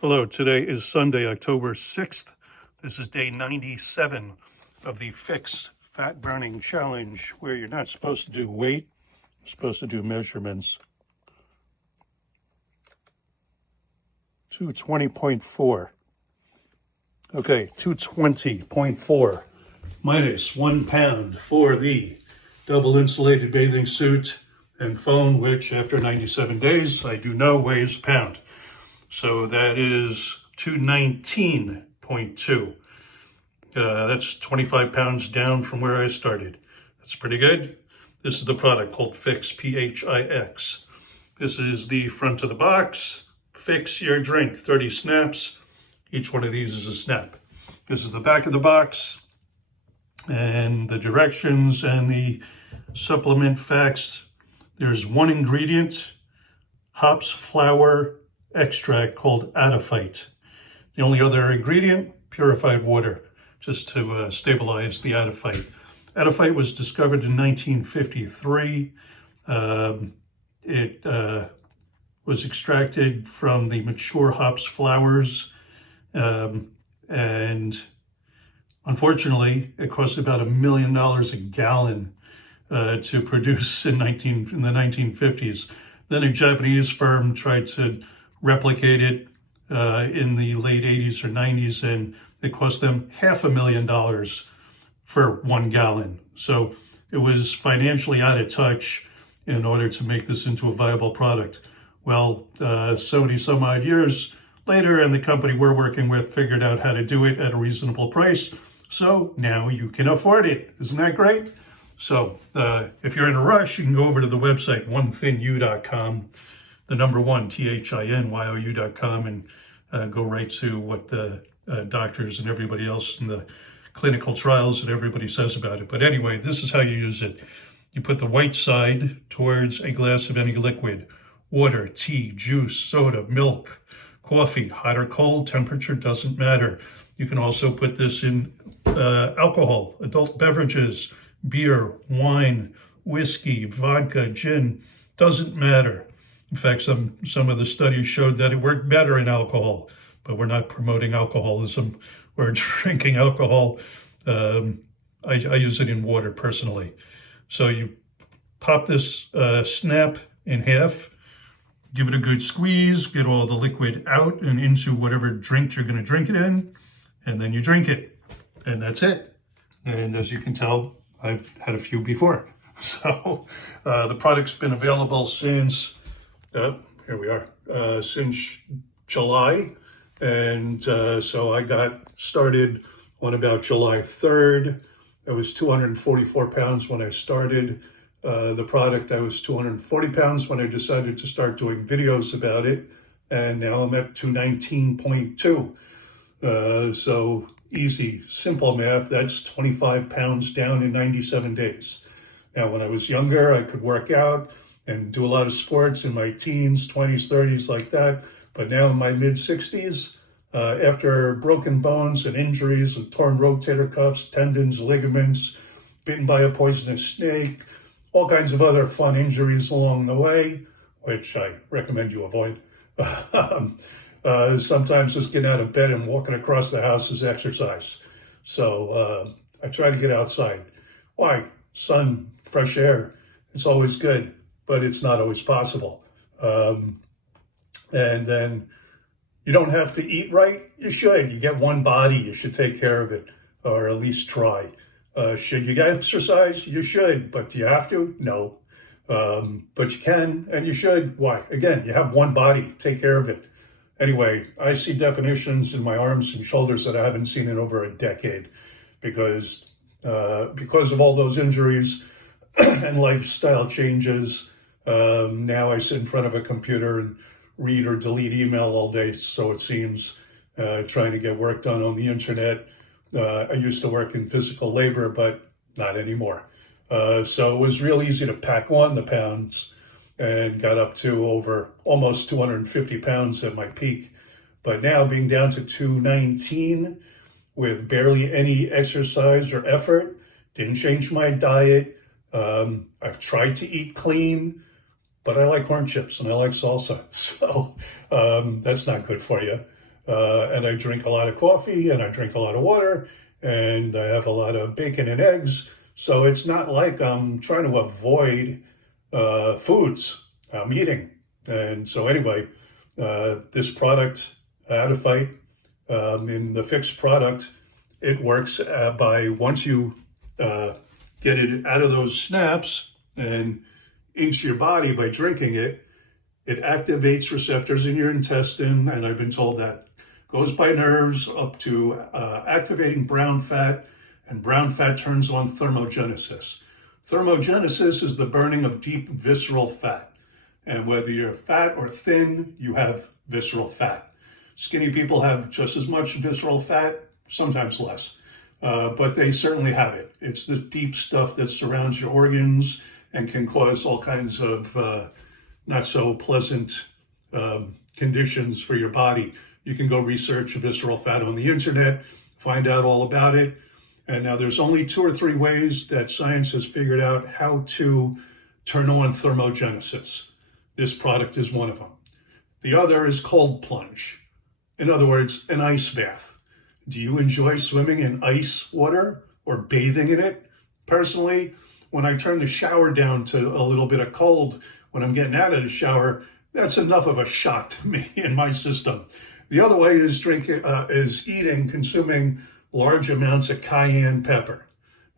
Hello, today is Sunday, October 6th. This is day 97 of the pHix Fat Burning Challenge, where you're not supposed to do weight, you're supposed to do measurements. 220.4. Okay, 220.4 minus 1 pound for the double insulated bathing suit and phone, which after 97 days, I do know weighs a pound. So that is 219.2. That's 25 pounds down from where I started. That's pretty good. This is the product called pHix, pHix. This is the front of the box. Fix your drink, 30 snaps. Each one of these is a snap. This is the back of the box and the directions and the supplement facts. There's one ingredient, hops flour extract called adiphyte. The only other ingredient, purified water, just to stabilize the adiphyte. Adiphyte was discovered in 1953. It was extracted from the mature hops flowers, and unfortunately, it cost about $1 million a gallon to produce in the 1950s. Then a Japanese firm tried to replicate it in the late 80s or 90s, and it cost them $500,000 for 1 gallon. So it was financially out of touch in order to make this into a viable product. Well, 70 some odd years later, and the company we're working with figured out how to do it at a reasonable price. So now you can afford it. Isn't that great? So if you're in a rush, you can go over to the website, onethinyou.com, the number one, THINYOU.com, and go right to what the doctors and everybody else in the clinical trials and everybody says about it. But anyway, this is how you use it. You put the white side towards a glass of any liquid, water, tea, juice, soda, milk, coffee, hot or cold, temperature doesn't matter. You can also put this in alcohol, adult beverages, beer, wine, whiskey, vodka, gin, doesn't matter. In fact, some of the studies showed that it worked better in alcohol, but we're not promoting alcoholism. We're drinking alcohol. I use it in water personally. So you pop this snap in half, give it a good squeeze, get all the liquid out and into whatever drink you're going to drink it in, and then you drink it. And that's it. And as you can tell, I've had a few before. So the product's been available since, here we are, since July. And so I got started on about July 3rd. I was 244 pounds when I started the product. I was 240 pounds when I decided to start doing videos about it. And now I'm at 219.2. So easy, simple math, that's 25 pounds down in 97 days. Now, when I was younger, I could work out and do a lot of sports in my teens, 20s, 30s, like that. But now in my mid-60s, after broken bones and injuries and torn rotator cuffs, tendons, ligaments, bitten by a poisonous snake, all kinds of other fun injuries along the way, which I recommend you avoid. Sometimes just getting out of bed and walking across the house is exercise. So I try to get outside. Why? Sun, fresh air, it's always good, but it's not always possible. And then you don't have to eat right. You should. You get one body. You should take care of it, or at least try. Should you exercise? You should, but do you have to? No. But you can, and you should. Why? Again, you have one body. Take care of it. Anyway, I see definitions in my arms and shoulders that I haven't seen in over a decade because of all those injuries and lifestyle changes. Now I sit in front of a computer and read or delete email all day, so it seems, trying to get work done on the internet. I used to work in physical labor, but not anymore. So it was real easy to pack on the pounds and got up to over almost 250 pounds at my peak. But now being down to 219 with barely any exercise or effort, didn't change my diet. I've tried to eat clean, but I like corn chips and I like salsa. So that's not good for you. and I drink a lot of coffee, and I drink a lot of water, and I have a lot of bacon and eggs. So it's not like I'm trying to avoid foods I'm eating. And so anyway, this product, Adafite, in the pHix product, it works by once you get it out of those snaps and into your body by drinking it, it activates receptors in your intestine, and I've been told that goes by nerves up to activating brown fat, and brown fat turns on thermogenesis. Thermogenesis is the burning of deep visceral fat, and whether you're fat or thin, you have visceral fat. Skinny people have just as much visceral fat, sometimes less, but they certainly have it. It's the deep stuff that surrounds your organs and can cause all kinds of not so pleasant conditions for your body. You can go research visceral fat on the internet, find out all about it. And now there's only 2 or 3 ways that science has figured out how to turn on thermogenesis. This product is one of them. The other is cold plunge. In other words, an ice bath. Do you enjoy swimming in ice water or bathing in it? Personally, when I turn the shower down to a little bit of cold, when I'm getting out of the shower, that's enough of a shock to me in my system. The other way is consuming large amounts of cayenne pepper.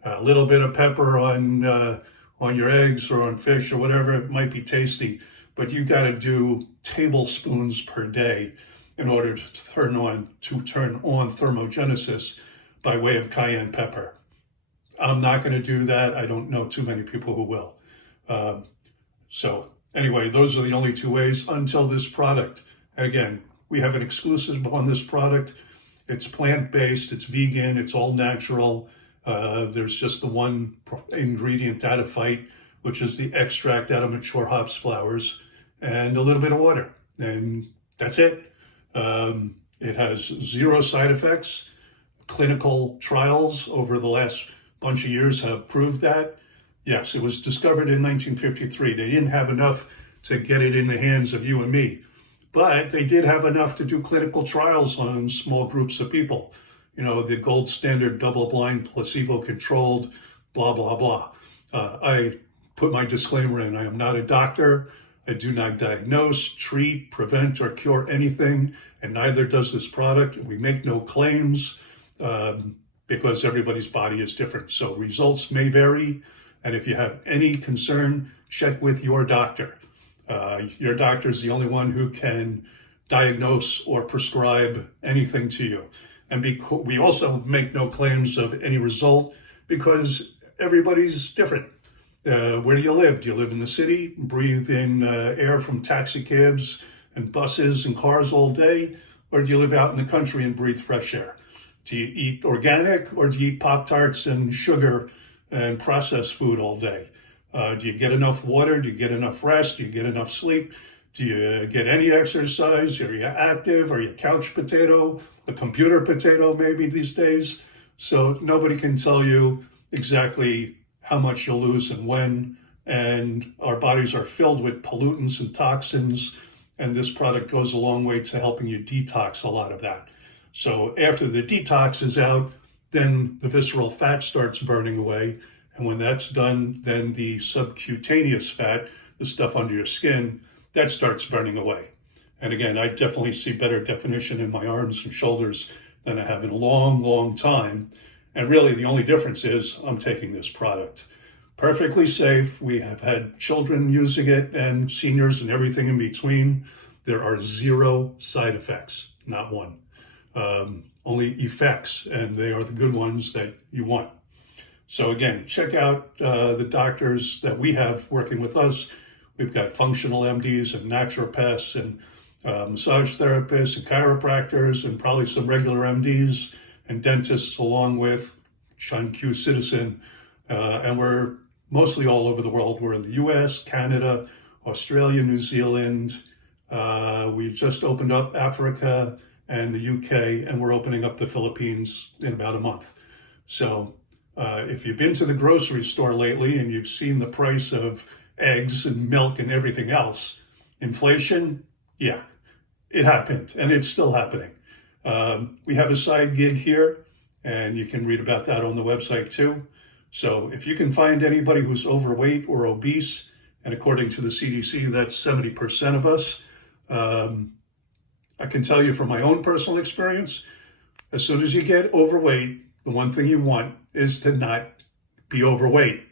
A little bit of pepper on your eggs or on fish or whatever, it might be tasty, but you got to do tablespoons per day in order to turn on thermogenesis by way of cayenne pepper. I'm not going to do that. I don't know too many people who will. So anyway, those are the only 2 ways until this product. And again, we have an exclusive on this product. It's plant-based, it's vegan, it's all natural. There's just the one ingredient, Adafite, which is the extract out of mature hops flowers, and a little bit of water. And that's it. It has 0 side effects. Clinical trials over the last bunch of years have proved that. Yes, it was discovered in 1953. They didn't have enough to get it in the hands of you and me, but they did have enough to do clinical trials on small groups of people. You know, the gold standard double-blind, placebo-controlled, blah, blah, blah. I put my disclaimer in. I am not a doctor. I do not diagnose, treat, prevent, or cure anything, and neither does this product. We make no claims because everybody's body is different. So results may vary. And if you have any concern, check with your doctor. Your doctor is the only one who can diagnose or prescribe anything to you. And we also make no claims of any result because everybody's different. Where do you live? Do you live in the city, breathe in air from taxi cabs and buses and cars all day? Or do you live out in the country and breathe fresh air? Do you eat organic or do you eat Pop-Tarts and sugar and processed food all day? Do you get enough water? Do you get enough rest? Do you get enough sleep? Do you get any exercise? Are you active? Are you a couch potato? A computer potato maybe these days? So nobody can tell you exactly how much you'll lose and when. And our bodies are filled with pollutants and toxins. And this product goes a long way to helping you detox a lot of that. So after the detox is out, then the visceral fat starts burning away. And when that's done, then the subcutaneous fat, the stuff under your skin, that starts burning away. And again, I definitely see better definition in my arms and shoulders than I have in a long, long time. And really the only difference is I'm taking this product. Perfectly safe. We have had children using it and seniors and everything in between. There are 0 side effects, not one. Only effects, and they are the good ones that you want. So again, check out the doctors that we have working with us. We've got functional MDs and naturopaths and massage therapists and chiropractors and probably some regular MDs and dentists along with Sean Q Citizen. And we're mostly all over the world. We're in the US, Canada, Australia, New Zealand. We've just opened up Africa and the UK, and we're opening up the Philippines in about a month. So if you've been to the grocery store lately and you've seen the price of eggs and milk and everything else, inflation, yeah, it happened and it's still happening. We have a side gig here, and you can read about that on the website too. So if you can find anybody who's overweight or obese, and according to the CDC, that's 70% of us, I can tell you from my own personal experience, as soon as you get overweight, the one thing you want is to not be overweight.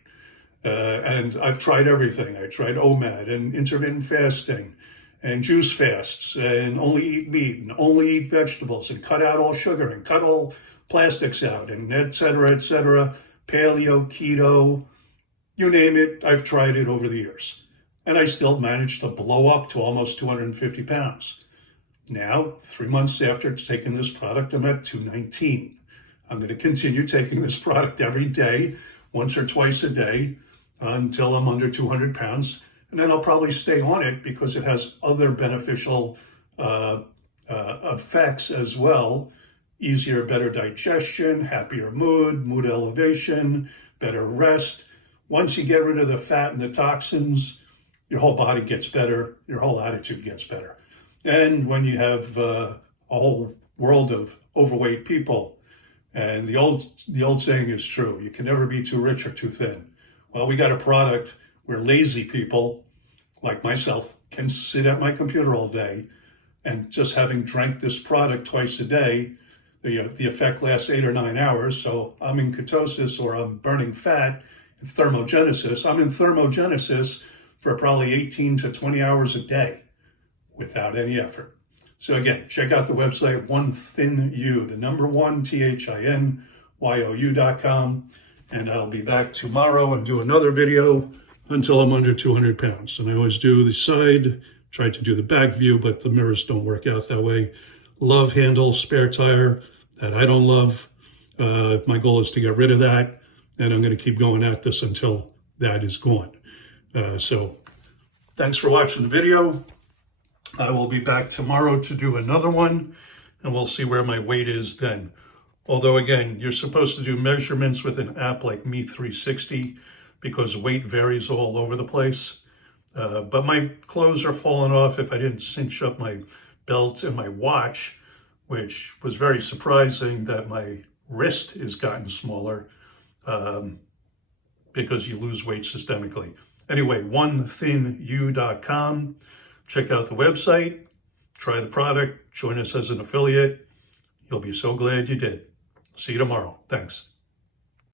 And I've tried everything. I tried OMAD and intermittent fasting and juice fasts and only eat meat and only eat vegetables and cut out all sugar and cut all plastics out and et cetera, paleo, keto, you name it. I've tried it over the years. And I still managed to blow up to almost 250 pounds. Now, 3 months after taking this product, I'm at 219. I'm going to continue taking this product every day, once or twice a day, until I'm under 200 pounds. And then I'll probably stay on it because it has other beneficial effects as well. Easier, better digestion, happier mood elevation, better rest. Once you get rid of the fat and the toxins, your whole body gets better, your whole attitude gets better. And when you have a whole world of overweight people, and the old saying is true, you can never be too rich or too thin. Well, we got a product where lazy people, like myself, can sit at my computer all day, and just having drank this product twice a day, the effect lasts 8 or 9 hours. So I'm in ketosis, or I'm burning fat in thermogenesis. I'm in thermogenesis for probably 18 to 20 hours a day without any effort. So again, check out the website, OneThinYou, the number 1, THINYOU.com. And I'll be back tomorrow and do another video until I'm under 200 pounds. And I always do the side, try to do the back view, but the mirrors don't work out that way. Love handle, spare tire, that I don't love. My goal is to get rid of that. And I'm going to keep going at this until that is gone. So thanks for watching the video. I will be back tomorrow to do another one, and we'll see where my weight is then. Although, again, you're supposed to do measurements with an app like Me360 because weight varies all over the place. But my clothes are falling off if I didn't cinch up my belt and my watch, which was very surprising that my wrist has gotten smaller because you lose weight systemically. Anyway, OneThinYou.com. Check out the website, try the product, join us as an affiliate. You'll be so glad you did. See you tomorrow. Thanks.